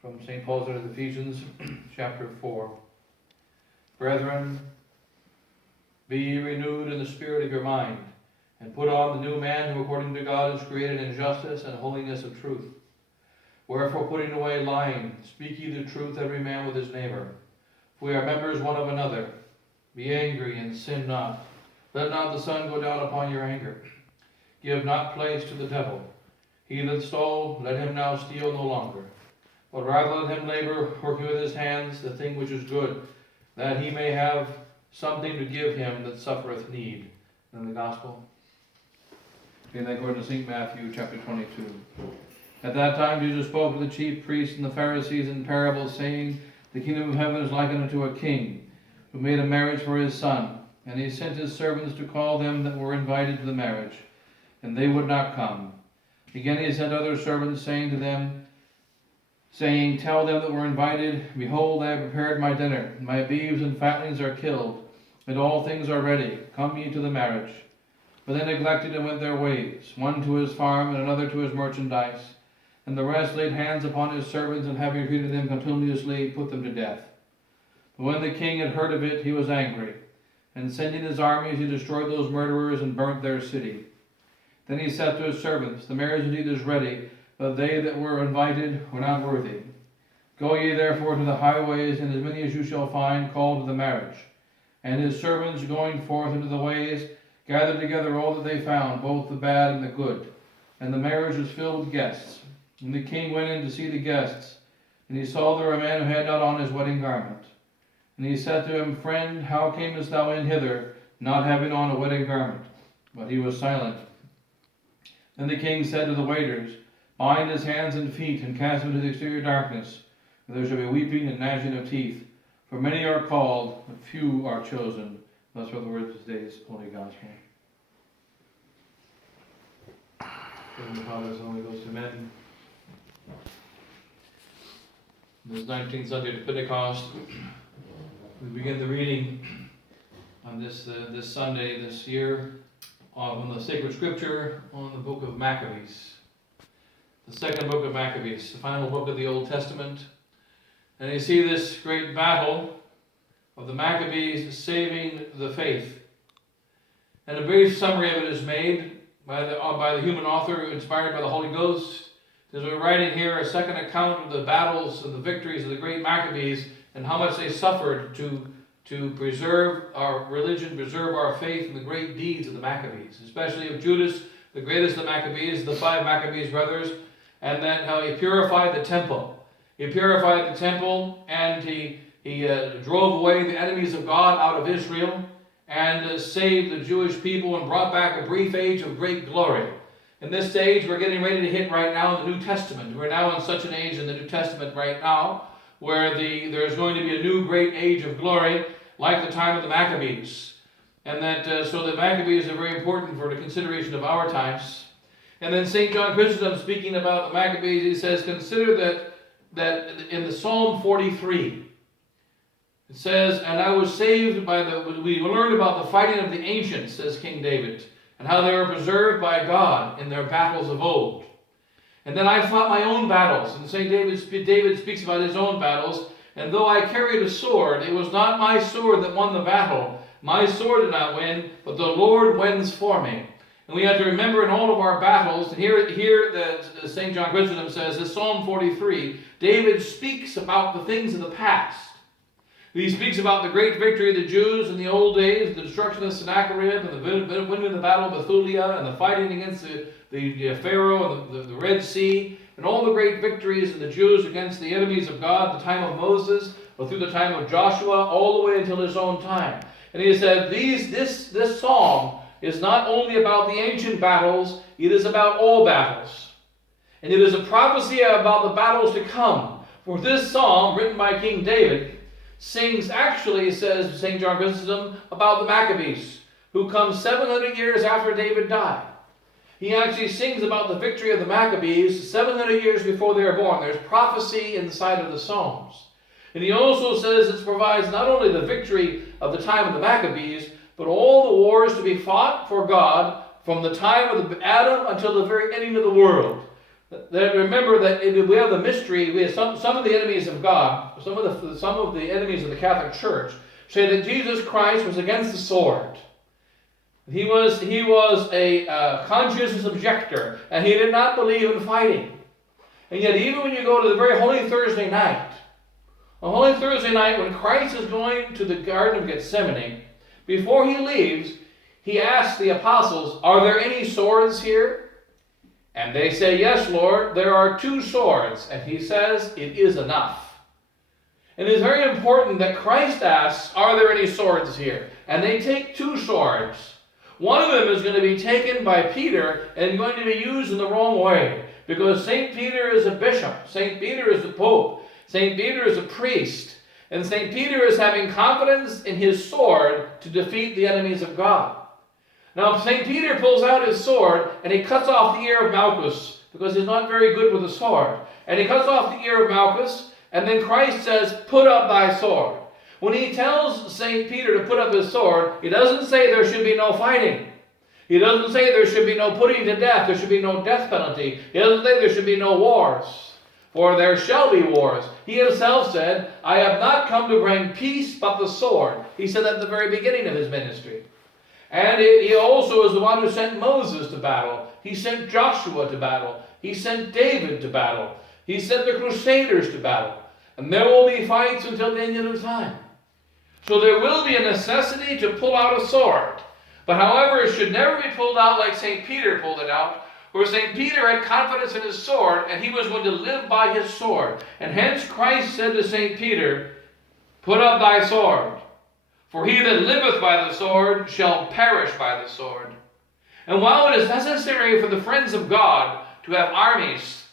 From St. Paul's letter to the Ephesians, chapter 4. Brethren, be ye renewed in the spirit of your mind, and put on the new man who according to God is created in justice and holiness of truth. Wherefore, putting away lying, speak ye the truth every man with his neighbor. For we are members one of another. Be angry and sin not. Let not the sun go down upon your anger. Give not place to the devil. He that stole, let him now steal no longer, but rather let him labor, working with his hands the thing which is good, that he may have something to give him that suffereth need. In the Gospel. And then according to St. Matthew, chapter 22. At that time Jesus spoke to the chief priests and the Pharisees in parables, saying, The kingdom of heaven is likened unto a king, who made a marriage for his son. And he sent his servants to call them that were invited to the marriage, and they would not come. Again he sent other servants, saying, Tell them that were invited, Behold, I have prepared my dinner. My beeves and fatlings are killed, and all things are ready. Come ye to the marriage. But they neglected and went their ways, one to his farm, and another to his merchandise. And the rest laid hands upon his servants, and having treated them contumely, put them to death. But when the king had heard of it, he was angry. And sending his armies, he destroyed those murderers, and burnt their city. Then he said to his servants, The marriage indeed is ready, but they that were invited were not worthy. Go ye therefore to the highways, and as many as you shall find, call to the marriage. And his servants, going forth into the ways, gathered together all that they found, both the bad and the good. And the marriage was filled with guests. And the king went in to see the guests, and he saw there a man who had not on his wedding garment. And he said to him, Friend, how camest thou in hither, not having on a wedding garment? But he was silent. Then the king said to the waiters, Bind his hands and feet, and cast him into the exterior darkness, where there shall be weeping and gnashing of teeth. For many are called, but few are chosen. Thus are the words of today's Holy Gospel. In the Father, Son, and Holy Ghost, amen. This 19th Sunday of Pentecost, we begin the reading on this Sunday this year from the sacred scripture on the book of Maccabees. The second book of Maccabees, the final book of the Old Testament. And you see this great battle of the Maccabees saving the faith. And a brief summary of it is made by the human author, inspired by the Holy Ghost. As we're writing here a second account of the battles and the victories of the great Maccabees and how much they suffered to preserve our religion, preserve our faith in the great deeds of the Maccabees, especially of Judas, the greatest of the Maccabees, the 5 Maccabees brothers, and then how he purified the temple. He purified the temple, and he drove away the enemies of God out of Israel, and saved the Jewish people and brought back a brief age of great glory. In this stage we're getting ready to hit right now in the New Testament. We're now in such an age in the New Testament right now where there's going to be a new great age of glory like the time of the Maccabees. And that so the Maccabees are very important for the consideration of our times. And then St. John Chrysostom, speaking about the Maccabees, he says, consider that in the Psalm 43, it says, And I was saved we learned about the fighting of the ancients, says King David, and how they were preserved by God in their battles of old. And then I fought my own battles. And St. David speaks about his own battles. And though I carried a sword, it was not my sword that won the battle. My sword did not win, but the Lord wins for me. And we have to remember in all of our battles, and here that St. John Chrysostom says, in Psalm 43, David speaks about the things of the past. He speaks about the great victory of the Jews in the old days, the destruction of Sennacherib, and the winning the battle of Bethulia, and the fighting against the Pharaoh and the Red Sea, and all the great victories of the Jews against the enemies of God, the time of Moses, or through the time of Joshua, all the way until his own time. And he said, this psalm is not only about the ancient battles, it is about all battles. And it is a prophecy about the battles to come. For this psalm, written by King David, sings, actually, says St. John Chrysostom, about the Maccabees, who come 700 years after David died. He actually sings about the victory of the Maccabees 700 years before they were born. There's prophecy inside of the Psalms. And he also says it provides not only the victory of the time of the Maccabees, but all the wars to be fought for God from the time of Adam until the very ending of the world. That remember that we have the mystery. We have some of the enemies of God, some of the enemies of the Catholic Church say that Jesus Christ was against the sword. He was a conscientious objector, and he did not believe in fighting. And yet, even when you go to the very Holy Thursday night, on Holy Thursday night, when Christ is going to the Garden of Gethsemane, before he leaves, he asks the apostles, "Are there any swords here?" And they say, "Yes, Lord, there are 2 swords." And he says, "It is enough." And it is very important that Christ asks, "Are there any swords here?" And they take 2 swords. One of them is going to be taken by Peter and going to be used in the wrong way. Because St. Peter is a bishop. St. Peter is the Pope. St. Peter is a priest. And St. Peter is having confidence in his sword to defeat the enemies of God. Now, St. Peter pulls out his sword and he cuts off the ear of Malchus because he's not very good with a sword. And he cuts off the ear of Malchus, and then Christ says, "Put up thy sword." When he tells St. Peter to put up his sword, he doesn't say there should be no fighting. He doesn't say there should be no putting to death. There should be no death penalty. He doesn't say there should be no wars. For there shall be wars. He himself said, "I have not come to bring peace but the sword." He said that at the very beginning of his ministry. And he also is the one who sent Moses to battle. He sent Joshua to battle. He sent David to battle. He sent the Crusaders to battle. And there will be fights until the end of time. So there will be a necessity to pull out a sword. But however, it should never be pulled out like St. Peter pulled it out, where St. Peter had confidence in his sword, and he was going to live by his sword. And hence Christ said to St. Peter, "Put up thy sword. For he that liveth by the sword shall perish by the sword." And while it is necessary for the friends of God to have armies,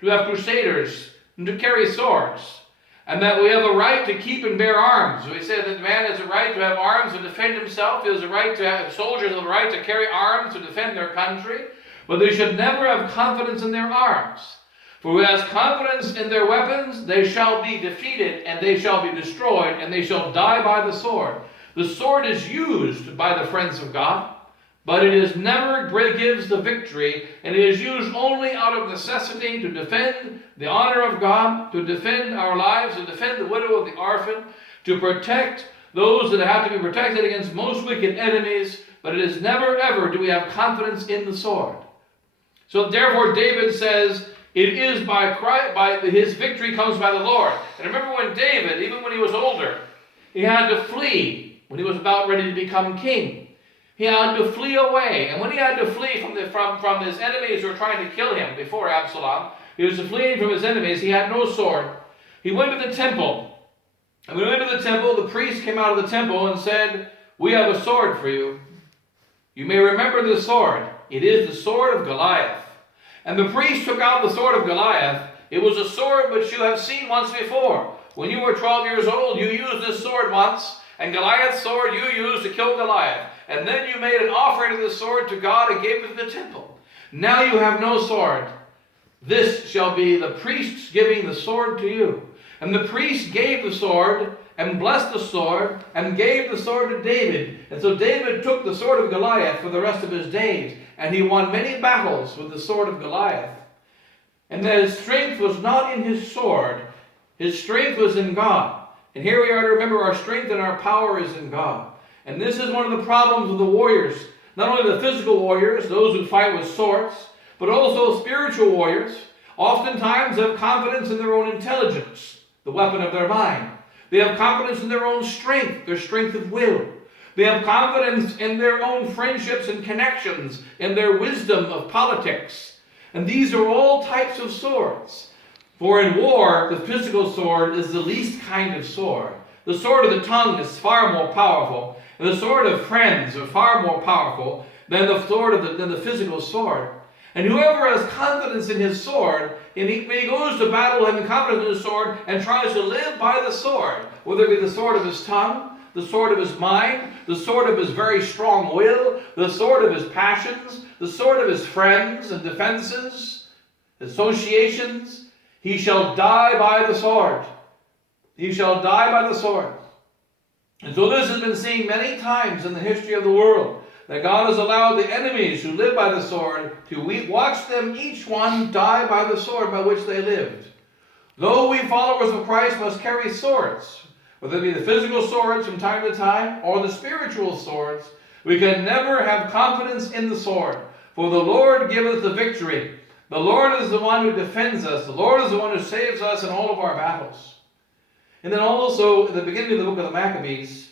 to have crusaders, and to carry swords, and that we have a right to keep and bear arms. We say that man has a right to have arms to defend himself. He has a right to have soldiers have a right to carry arms to defend their country. But they should never have confidence in their arms. For who has confidence in their weapons, they shall be defeated, and they shall be destroyed, and they shall die by the sword. The sword is used by the friends of God, but it is never gives the victory, and it is used only out of necessity to defend the honor of God, to defend our lives, to defend the widow of the orphan, to protect those that have to be protected against most wicked enemies, but it is never ever do we have confidence in the sword. So therefore David says, it is by his victory comes by the Lord. And remember when David, even when he was older, he had to flee when he was about ready to become king. He had to flee away. And when he had to flee from his enemies who were trying to kill him before Absalom, he was fleeing from his enemies. He had no sword. He went to the temple. And when he went to the temple, the priest came out of the temple and said, "We have a sword for you. You may remember the sword. It is the sword of Goliath." And the priest took out the sword of Goliath. It was a sword which you have seen once before. When you were 12 years old, you used this sword once, and Goliath's sword you used to kill Goliath. And then you made an offering of the sword to God and gave it to the temple. Now you have no sword. This shall be the priest's giving the sword to you. And the priest gave the sword, and blessed the sword, and gave the sword to David. And so David took the sword of Goliath for the rest of his days. And he won many battles with the sword of Goliath. And that his strength was not in his sword. His strength was in God. And here we are to remember our strength and our power is in God. And this is one of the problems of the warriors. Not only the physical warriors, those who fight with swords, but also spiritual warriors. Oftentimes have confidence in their own intelligence, the weapon of their mind. They have confidence in their own strength, their strength of will. They have confidence in their own friendships and connections, in their wisdom of politics. And these are all types of swords. For in war, the physical sword is the least kind of sword. The sword of the tongue is far more powerful, and the sword of friends are far more powerful than the sword of the physical sword. And whoever has confidence in his sword, when he goes to battle having confidence in his sword and tries to live by the sword, whether it be the sword of his tongue, the sword of his mind, the sword of his very strong will, the sword of his passions, the sword of his friends and defenses, associations, he shall die by the sword. He shall die by the sword. And so this has been seen many times in the history of the world. that God has allowed the enemies who live by the sword to watch them each one die by the sword by which they lived. Though we followers of Christ must carry swords, whether it be the physical swords from time to time or the spiritual swords, we can never have confidence in the sword. For the Lord giveth the victory. The Lord is the one who defends us. The Lord is the one who saves us in all of our battles. And then also, at the beginning of the book of the Maccabees,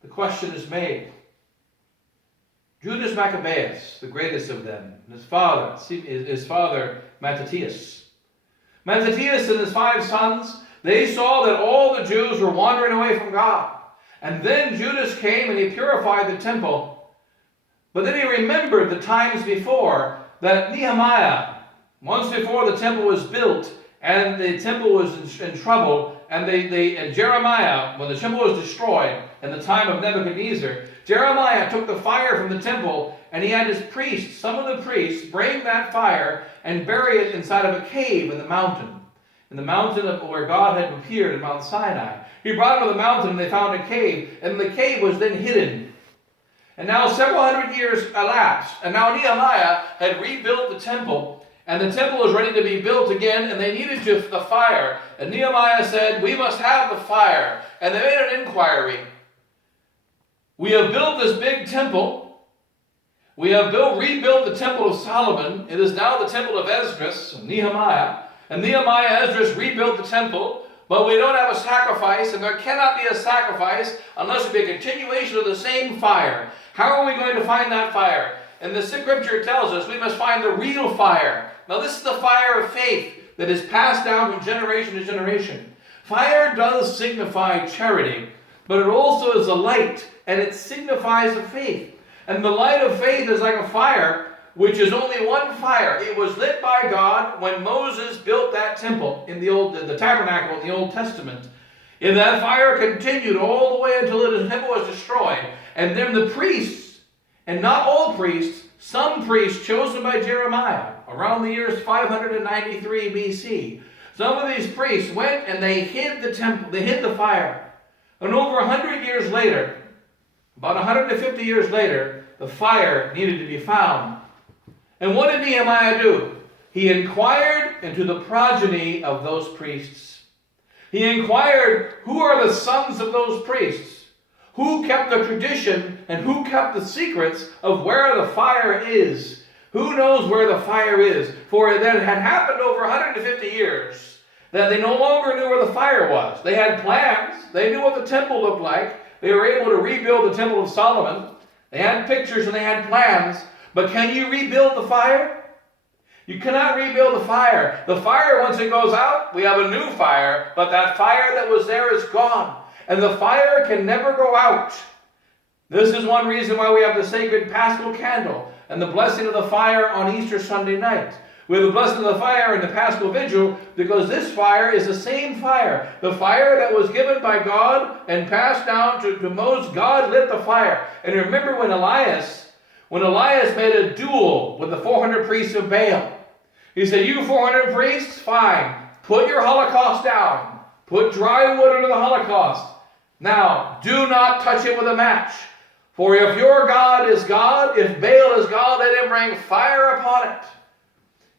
the question is made. Judas Maccabeus, the greatest of them, his father Mattathias. Mattathias and his 5 sons, they saw that all the Jews were wandering away from God. And then Judas came and he purified the temple. But then he remembered the times before that Nehemiah, once before the temple was built and the temple was in trouble, and Jeremiah, when the temple was destroyed in the time of Nebuchadnezzar, Jeremiah took the fire from the temple and he had his priests, some of the priests, bring that fire and bury it inside of a cave in the mountain where God had appeared in Mount Sinai. He brought it to the mountain and they found a cave, and the cave was then hidden. And now several hundred years elapsed, and now Nehemiah had rebuilt the temple, and the temple was ready to be built again, and they needed the fire. And Nehemiah said, "We must have the fire." And they made an inquiry. We have built this big temple. We have rebuilt the temple of Solomon. It is now the temple of Esdras, Nehemiah. And Nehemiah, Esdras rebuilt the temple, but we don't have a sacrifice, and there cannot be a sacrifice unless it be a continuation of the same fire. How are we going to find that fire? And the scripture tells us we must find the real fire. Now this is the fire of faith that is passed down from generation to generation. Fire does signify charity, but it also is a light, and it signifies the faith. And the light of faith is like a fire, which is only one fire. It was lit by God when Moses built that temple in the tabernacle in the Old Testament. And that fire continued all the way until the temple was destroyed. And then the priests, and not all priests, some priests chosen by Jeremiah around the years 593 BC. Some of these priests went and they hid the temple, they hid the fire. And over 100 years later, about 150 years later, the fire needed to be found. And what did Nehemiah do? He inquired into the progeny of those priests. He inquired, who are the sons of those priests? Who kept the tradition and who kept the secrets of where the fire is? Who knows where the fire is? For that had happened over 150 years, that they no longer knew where the fire was. They had plans. They knew what the temple looked like. They were able to rebuild the Temple of Solomon. They had pictures and they had plans. But can you rebuild the fire? You cannot rebuild the fire. The fire, once it goes out, we have a new fire. But that fire that was there is gone. And the fire can never go out. This is one reason why we have the sacred Paschal candle and the blessing of the fire on Easter Sunday night. We have the blessing of the fire in the Paschal Vigil because this fire is the same fire. The fire that was given by God and passed down to Moses. God lit the fire. And remember when Elias made a duel with the 400 priests of Baal. He said, you 400 priests, fine. Put your holocaust down. Put dry wood under the holocaust. Now, do not touch it with a match. For if your God is God, if Baal is God, let him bring fire upon it.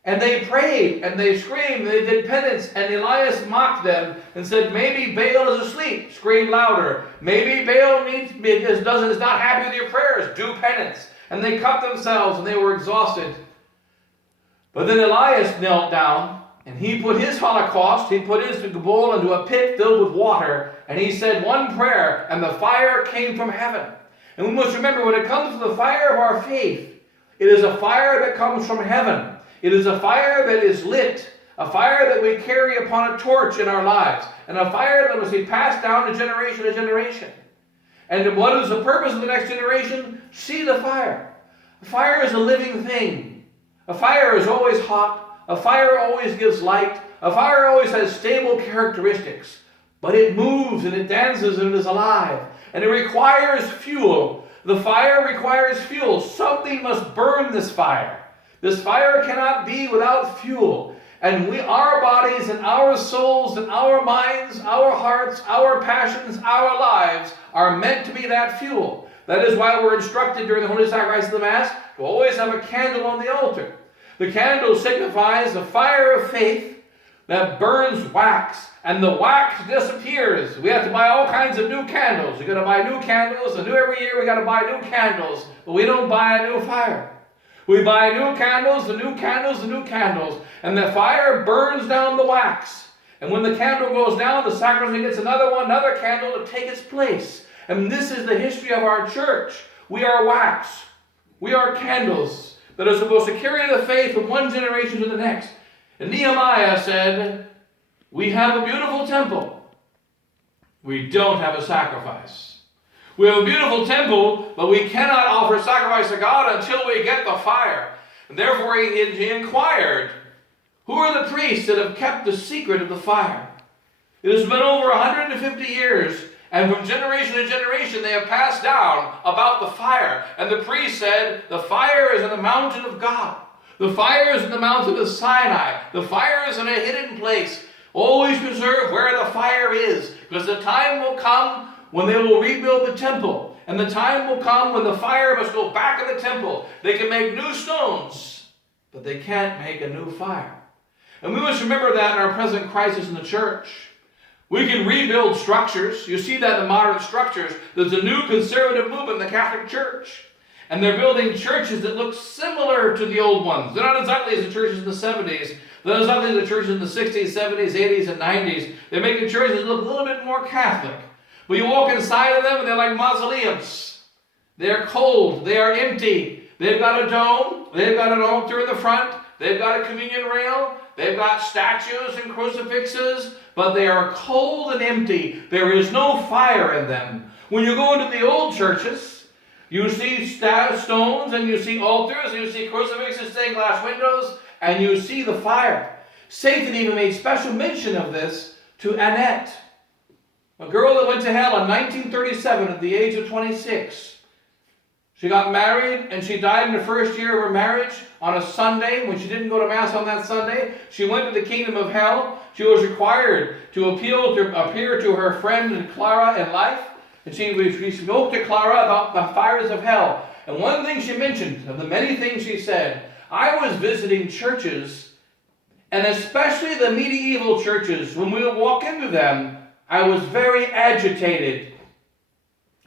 And they prayed, and they screamed, and they did penance, and Elias mocked them and said, maybe Baal is asleep. Scream louder. Maybe Baal is not happy with your prayers. Do penance. And they cut themselves, and they were exhausted. But then Elias knelt down, and he put his holocaust, he put his bowl into a pit filled with water, and he said one prayer, and the fire came from heaven. And we must remember, when it comes to the fire of our faith, it is a fire that comes from heaven. It is a fire that is lit, a fire that we carry upon a torch in our lives, and a fire that must be passed down to generation. And what is the purpose of the next generation? See the fire. A fire is a living thing. A fire is always hot. A fire always gives light. A fire always has stable characteristics. But it moves and it dances and it is alive. And it requires fuel. The fire requires fuel. Something must burn this fire. This fire cannot be without fuel. And our bodies and our souls and our minds, our hearts, our passions, our lives are meant to be that fuel. That is why we're instructed during the Holy Sacrifice of the Mass to always have a candle on the altar. The candle signifies the fire of faith that burns wax, and the wax disappears. We have to buy all kinds of new candles. We've got to buy new candles, and every year we got to buy new candles, but we don't buy a new fire. We buy new candles, the new candles, the new candles, and the fire burns down the wax. And when the candle goes down, the sacrament gets another candle to take its place. And this is the history of our church. We are wax. We are candles that are supposed to carry the faith from one generation to the next. And Nehemiah said, we have a beautiful temple. We don't have a sacrifice. We have a beautiful temple, but we cannot offer sacrifice to God until we get the fire. And therefore he inquired, who are the priests that have kept the secret of the fire? It has been over 150 years, and from generation to generation they have passed down about the fire. And the priest said, the fire is in the mountain of God. The fire is in the mountain of Sinai. The fire is in a hidden place. Always preserve where the fire is, because the time will come when they will rebuild the temple. And the time will come when the fire must go back in the temple. They can make new stones, but they can't make a new fire. And we must remember that in our present crisis in the church. We can rebuild structures. You see that in the modern structures. There's a new conservative movement in the Catholic Church. And they're building churches that look similar to the old ones. They're not exactly as the churches in the 70s. They're not exactly as the churches in the 60s, 70s, 80s, and 90s. They're making churches that look a little bit more Catholic. But you walk inside of them and they're like mausoleums. They're cold. They are empty. They've got a dome. They've got an altar in the front. They've got a communion rail. They've got statues and crucifixes. But they are cold and empty. There is no fire in them. When you go into the old churches, you see stones and you see altars and you see crucifixes, stained glass windows, and you see the fire. Satan even made special mention of this to Annette, a girl that went to hell in 1937 at the age of 26. She got married and she died in the first year of her marriage on a Sunday. When she didn't go to Mass on that Sunday, she went to the kingdom of hell. She was required to appear to her friend Clara in life. And she spoke to Clara about the fires of hell. And one thing she mentioned, of the many things she said, I was visiting churches, and especially the medieval churches. When we would walk into them, I was very agitated.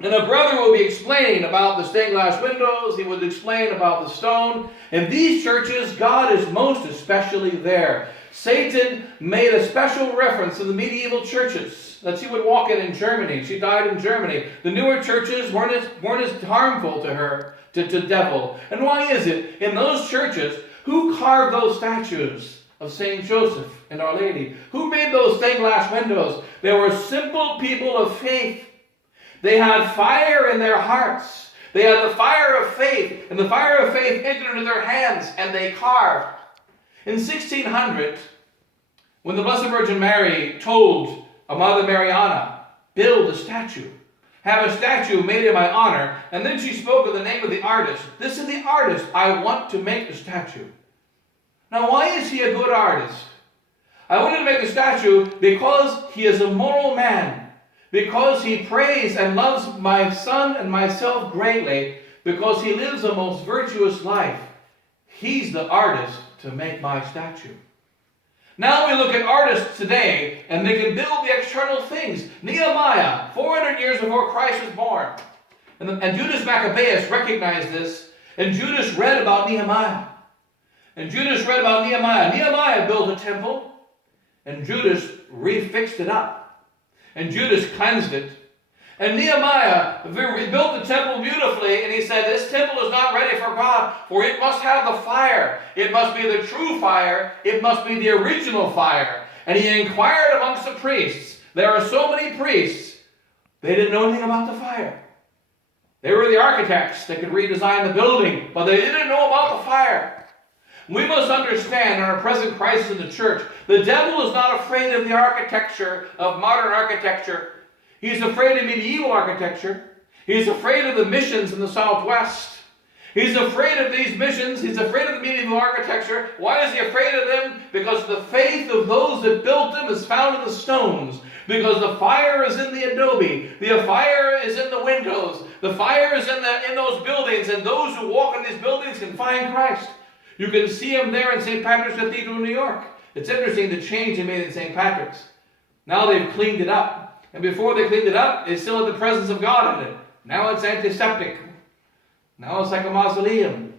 And a brother will be explaining about the stained glass windows. He would explain about the stone. In these churches, God is most especially there. Satan made a special reference to the medieval churches that she would walk in Germany. She died in Germany. The newer churches weren't as harmful to her, to devil. And why is it? In those churches, who carved those statues of Saint Joseph and Our Lady? Who made those stained glass windows? They were simple people of faith. They had fire in their hearts. They had the fire of faith, and the fire of faith entered into their hands, and they carved. In 1600, when the Blessed Virgin Mary told a Mother Mariana, build a statue, have a statue made in my honor, and then she spoke of the name of the artist. This is the artist I want to make the statue. Now, why is he a good artist? I wanted to make the statue because he is a moral man. Because he prays and loves my son and myself greatly, because he lives a most virtuous life. He's the artist to make my statue. Now we look at artists today, and they can build the external things. Nehemiah, 400 years before Christ was born. And Judas Maccabeus recognized this, and Judas read about Nehemiah. Nehemiah built a temple, and Judas refixed it up. And Judas cleansed it. And Nehemiah built the temple beautifully, and he said, this temple is not ready for God, for it must have the fire. It must be the true fire. It must be the original fire. And he inquired amongst the priests. There are so many priests, they didn't know anything about the fire. They were the architects that could redesign the building, but they didn't know about the fire. We must understand in our present crisis in the church, the devil is not afraid of the architecture, of modern architecture. He's afraid of medieval architecture. He's afraid of the missions in the Southwest. He's afraid of these missions. He's afraid of the medieval architecture. Why is he afraid of them? Because the faith of those that built them is found in the stones. Because the fire is in the adobe. The fire is in the windows. The fire is in those buildings. And those who walk in these buildings can find Christ. You can see him there in St. Patrick's Cathedral in New York. It's interesting the change they made in St. Patrick's. Now they've cleaned it up. And before they cleaned it up, it still had the presence of God in it. Now it's antiseptic. Now it's like a mausoleum.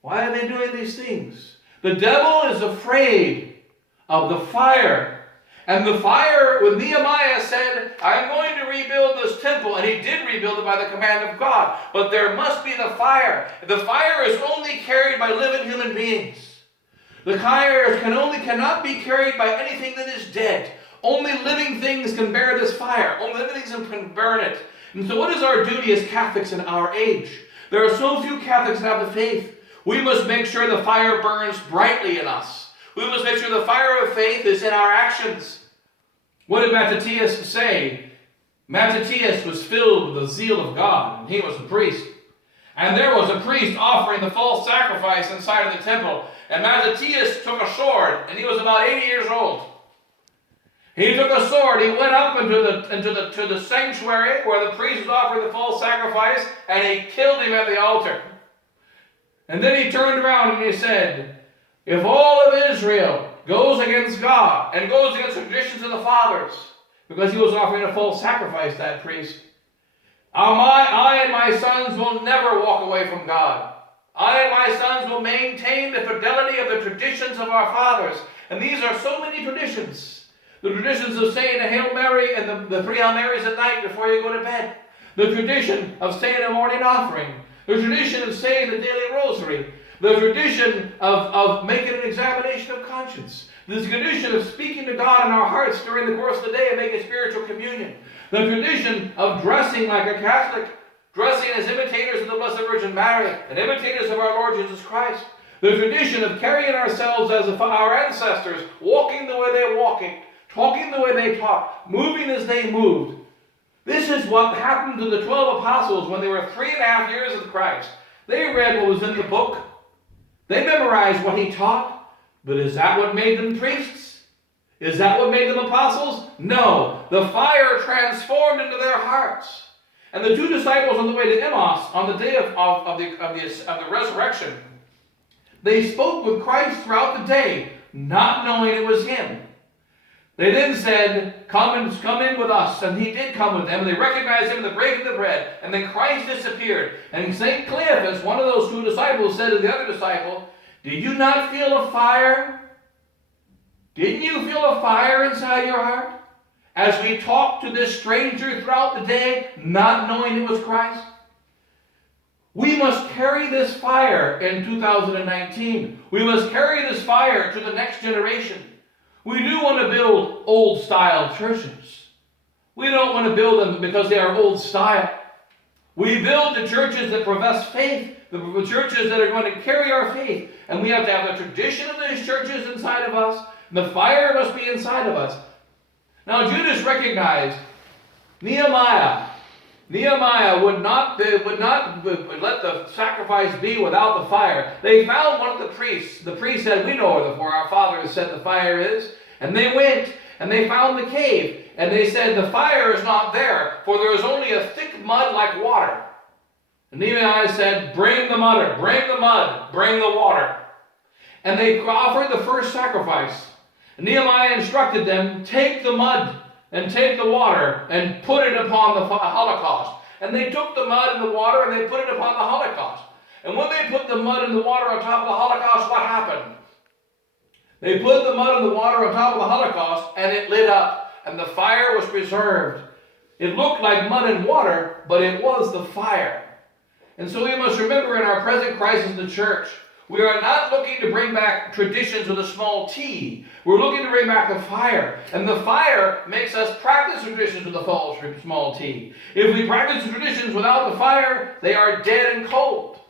Why are they doing these things? The devil is afraid of the fire. And the fire, when Nehemiah said, I'm going to rebuild this temple, and he did rebuild it by the command of God, but there must be the fire. The fire is only carried by living human beings. The fire cannot be carried by anything that is dead. Only living things can bear this fire. Only living things can burn it. And so what is our duty as Catholics in our age? There are so few Catholics that have the faith. We must make sure the fire burns brightly in us. We must make sure the fire of faith is in our actions. What did Mattathias say? Mattathias was filled with the zeal of God, and he was a priest. And there was a priest offering the false sacrifice inside of the temple. And Mattathias took a sword, and he was about 80 years old. He took a sword, he went up into the sanctuary where the priest was offering the false sacrifice, and he killed him at the altar. And then he turned around and he said, if all of Israel goes against God and goes against the traditions of the fathers, because he was offering a false sacrifice, that priest, I and my sons will never walk away from God. I and my sons will maintain the fidelity of the traditions of our fathers. And these are so many traditions. The traditions of saying a Hail Mary and the 3 Hail Marys at night before you go to bed. The tradition of saying a morning offering. The tradition of saying the daily rosary. The tradition of making an examination of conscience. The tradition of speaking to God in our hearts during the course of the day and making spiritual communion. The tradition of dressing like a Catholic, dressing as imitators of the Blessed Virgin Mary and imitators of our Lord Jesus Christ. The tradition of carrying ourselves as our ancestors, walking the way they're walking, talking the way they talked, moving as they moved. This is what happened to the 12 apostles when they were 3.5 years with Christ. They read what was in the book. They memorized what he taught. But is that what made them priests? Is that what made them apostles? No. The fire transformed into their hearts. And the 2 disciples on the way to Emmaus, on the day of the resurrection, they spoke with Christ throughout the day, not knowing it was him. They then said, come in with us. And he did come with them. And they recognized him in the breaking of the bread. And then Christ disappeared. And St. Cleophas, one of those 2 disciples, said to the other disciple, did you not feel a fire? Didn't you feel a fire inside your heart? As we talked to this stranger throughout the day, not knowing it was Christ? We must carry this fire in 2019. We must carry this fire to the next generation. We do want to build old-style churches. We don't want to build them because they are old-style. We build the churches that profess faith, the churches that are going to carry our faith. And we have to have the tradition of these churches inside of us. The fire must be inside of us. Now Judas recognized Nehemiah. Nehemiah would not let the sacrifice be without the fire. They found one of the priests. The priest said, we know where our father has said the fire is. And they went and they found the cave. And they said, the fire is not there, for there is only a thick mud like water. And Nehemiah said, bring the mud, bring the water. And they offered the first sacrifice. And Nehemiah instructed them, take the mud and take the water and put it upon the Holocaust. And they took the mud and the water and they put it upon the Holocaust. And when they put the mud and the water on top of the Holocaust, what happened? They put the mud and the water on top of the Holocaust and it lit up. And the fire was preserved. It looked like mud and water, but it was the fire. And so we must remember in our present crisis in the church, we are not looking to bring back traditions with a small t. We're looking to bring back the fire. And the fire makes us practice traditions with a small t. If we practice traditions without the fire, they are dead and cold.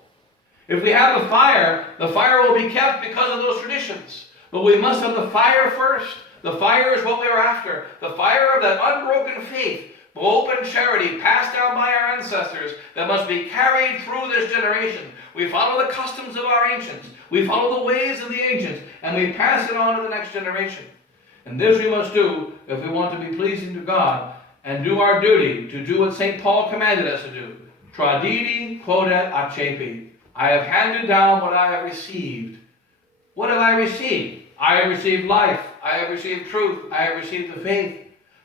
If we have the fire will be kept because of those traditions. But we must have the fire first. The fire is what we are after. The fire of that unbroken faith, open charity passed down by our ancestors that must be carried through this generation. We follow the customs of our ancients. We follow the ways of the ancients. And we pass it on to the next generation. And this we must do if we want to be pleasing to God and do our duty to do what St. Paul commanded us to do. Tradidi quodet accepi. I have handed down what I have received. What have I received? I have received life. I have received truth. I have received the faith.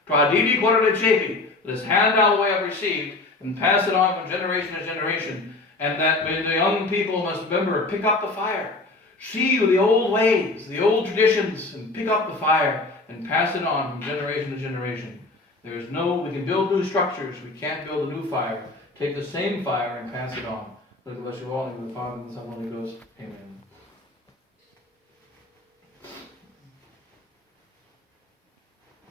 Tradidi quodet accepi. Let us hand down what we have received and pass it on from generation to generation. And that the young people must remember, pick up the fire. See the old ways, the old traditions, and pick up the fire and pass it on from generation to generation. We can build new structures. We can't build a new fire. Take the same fire and pass it on. God bless you all. In the Father, and the Son, and the Holy Ghost. Amen.